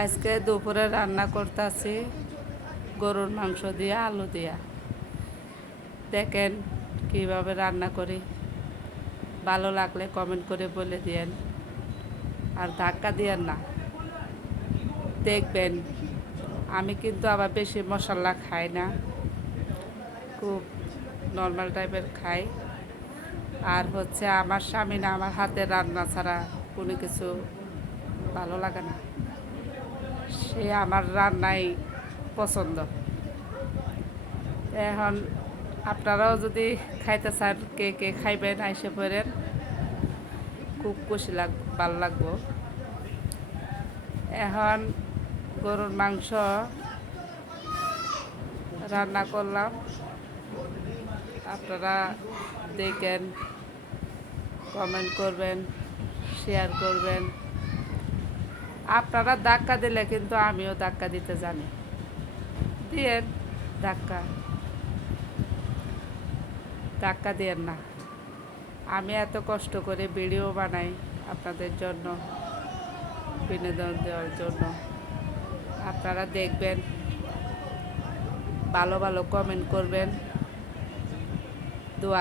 আজকে দুপুরে রান্না করতেছি গরুর মাংস দিয়ে আলু দিয়া। দেখেন কিভাবে রান্না করি। ভালো লাগলে কমেন্ট করে বলে দিয়েন, আর ধাক্কা দিয়েন না। দেখবেন আমি কিন্তু আবার বেশি মশলা খাই না, খুব নর্মাল টাইপের খাই। আর হচ্ছে আমার স্বামী না আমার হাতের রান্না ছাড়া কোনো কিছু ভালো লাগে না, সে আমার রান্নাই পছন্দ। এখন আপনারাও যদি খাইতে চান, কে কে খাইবেন আইসে পড়েন, খুব খুশি ভালো লাগবো। এখন গরুর মাংস রান্না করলাম, আপনারা দেখেন, কমেন্ট করবেন, শেয়ার করবেন। আপনারা ধাক্কা দিলে কিন্তু আমিও ধাক্কা দিতে জানি, দিয়েন ধাক্কা, ধাক্কা দিয়েন না। আমি এত কষ্ট করে ভিডিও বানাই আপনাদের জন্য, বিনোদন দেওয়ার জন্য। আপনারা দেখবেন, ভালো ভালো কমেন্ট করবেন, দোয়া